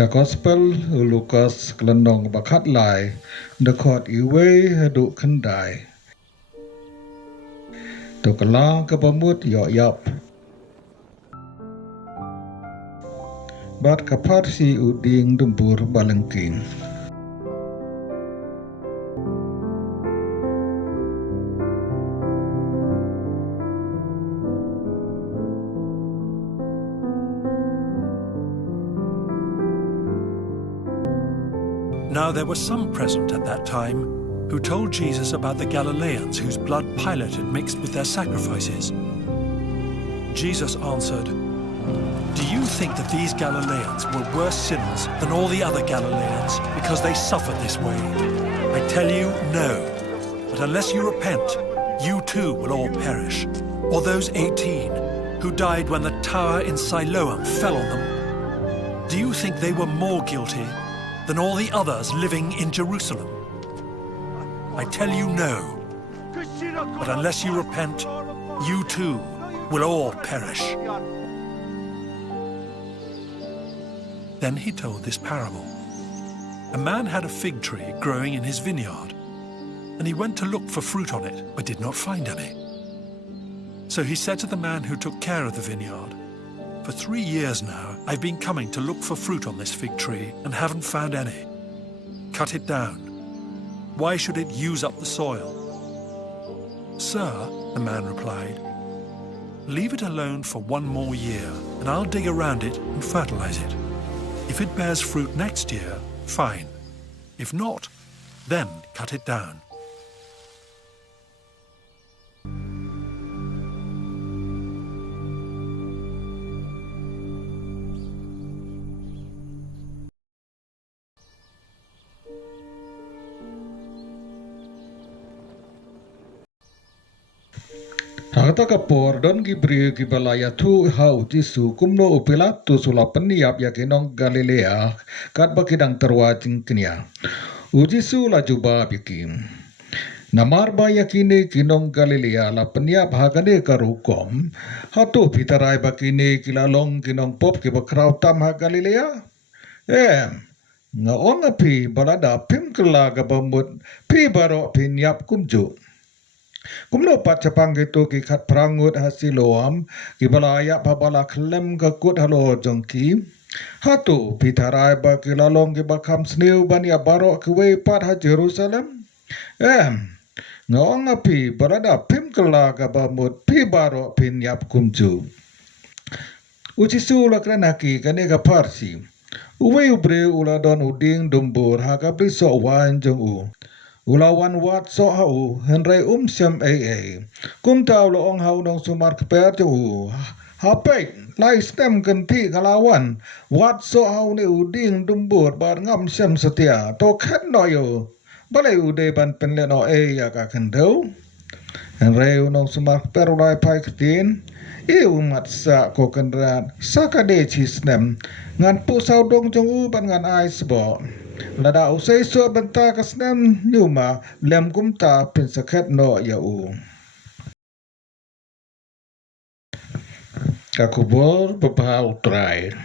Ka Gospel Lukas kelenong bakat lai dekot iwe hadu kendai. To kelang kepamut yop. Bat kapat si uding dumpur balengking. Now there were some present at that time who told Jesus about the Galileans whose blood Pilate had mixed with their sacrifices. Jesus answered, "Do you think that these Galileans were worse sinners than all the other Galileans because they suffered this way? I tell you, no. But unless you repent, you too will all perish. Or those 18 who died when the tower in Siloam fell on them. Do you think they were more guilty than all the others living in Jerusalem? I tell you, no. But unless you repent, you too will all perish." Then he told this parable. A man had a fig tree growing in his vineyard, and he went to look for fruit on it, but did not find any. So he said to the man who took care of the vineyard, "For 3 years now, I've been coming to look for fruit on this fig tree and haven't found any. Cut it down. Why should it use up the soil?" "Sir," the man replied, "leave it alone for 1 more year, and I'll dig around it and fertilize it. If it bears fruit next year, fine. If not, then cut it down." Hakata kapor don gibri gibalaya tu hau Jisu kumno upilatu sulapan niap yakinong Galilea kat bakidang terwajing kenia. Ujisu laju bab yakin. Namar ba yakini kinong Galilea la peniap hagane karukom. Hatu pitarai bakini kilalong kinong pop kibakraw tam ha Galilea. Ngaong api balada pim kelaga bamut pi baro pinyap kumju. Kumno pacapang gitu ki kat prangut hasiloam ki balaya pabala klem ka kut halo jongki hatu pitarai ba ki lalong ki bakam sniu bania barok ki we pat ha Jerusalem ngong api barada pim kela ka bamut pi barok pinyap kumju ucisu la krenaki kane ka parsi uwe ubre ula don uding dumbur ha ka briso wan jong u Ulawan wat so hau henry siam kum tau lo ong hau nong sumar keper tu hape lai stem kenti kalawan wat so hau ne uding dumbur bar ngam siam setia to khat no yo balai ude ban penle no ya ka kendau henry nong sumar keper ulai pai ketin mat sa ko kendran sakade chi stem ngan pu sau dong jong u ban ngan ai sbo Lada usai so benta kasnem nyuma lem kumta pinsaket no ya u. Kakubor bebau trai.